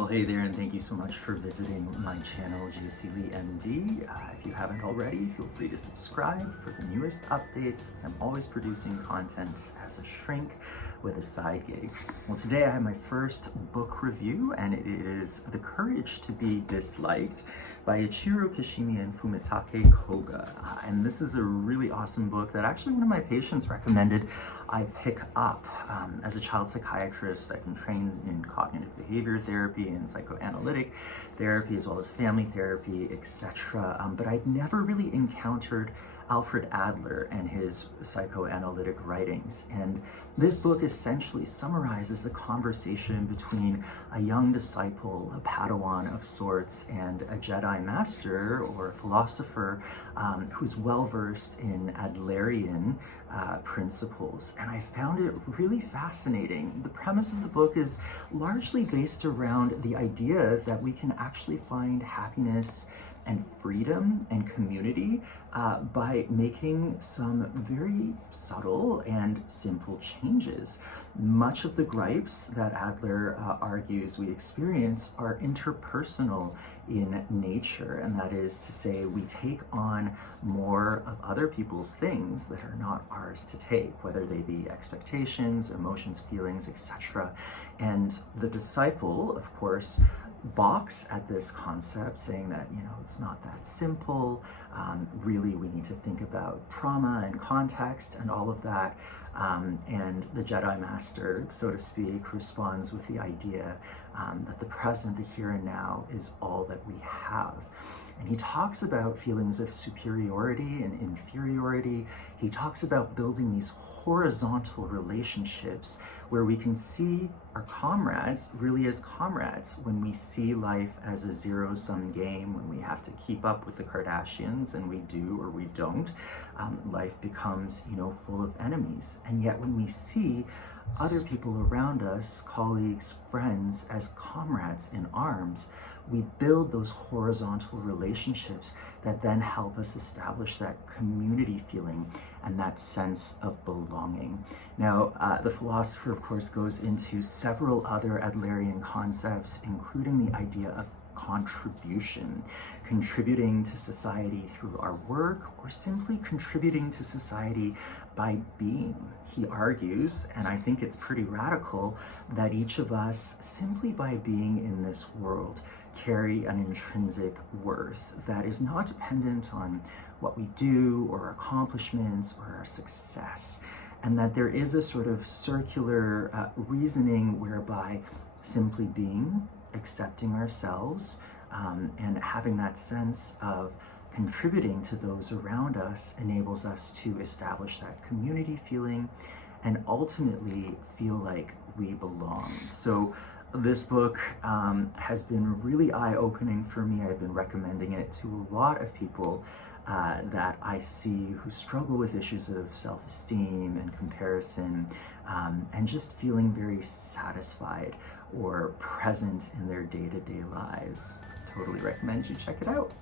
Well, hey there, and thank you so much for visiting my channel, JCLeeMD. If you haven't already, feel free to subscribe for the newest updates, as I'm always producing content as a shrink with a side gig. Well, today I have my first book review, and it is The Courage to be Disliked by Ichiro, Kishimi, and Fumitake, Koga. And this is a really awesome book that actually one of my patients recommended I pick up. As a child psychiatrist, I've been trained in cognitive behavior therapy and psychoanalytic therapy, as well as family therapy, etc. But I'd never really encountered Alfred Adler and his psychoanalytic writings. And this book essentially summarizes the conversation between a young disciple, a Padawan of sorts, and a Jedi master or a philosopher who's well-versed in Adlerian principles. And I found it really fascinating. The premise of the book is largely based around the idea that we can actually find happiness and freedom and community by making some very subtle and simple changes. Much of the gripes that Adler argues we experience are interpersonal in nature, and that is to say we take on more of other people's things that are not ours to take, whether they be expectations, emotions, feelings, etc. And the disciple, of course, balks at this concept, saying that, it's not that simple. Really, we need to think about trauma and context and all of that. And the Jedi Master, so to speak, responds with the idea that the present, the here and now, is all that we have. And he talks about feelings of superiority and inferiority. He talks about building these horizontal relationships where we can see our comrades really as comrades, when we see life as a zero-sum game, when we have to keep up with the Kardashians, and we do or we don't, life becomes, full of enemies. And yet when we see other people around us, colleagues, friends, as comrades in arms, we build those horizontal relationships that then help us establish that community feeling and that sense of belonging. Now, the philosopher, of course, goes into several other Adlerian concepts, including the idea of contribution, contributing to society through our work, or simply contributing to society by being. He argues, and I think it's pretty radical, that each of us, simply by being in this world, carry an intrinsic worth that is not dependent on what we do or our accomplishments or our success, and that there is a sort of circular reasoning whereby simply being, accepting ourselves, and having that sense of contributing to those around us enables us to establish that community feeling and ultimately feel like we belong. So this book has been really eye-opening for me. I've been recommending it to a lot of people that I see who struggle with issues of self-esteem and comparison, and just feeling very satisfied or present in their day-to-day lives. Totally recommend you check it out.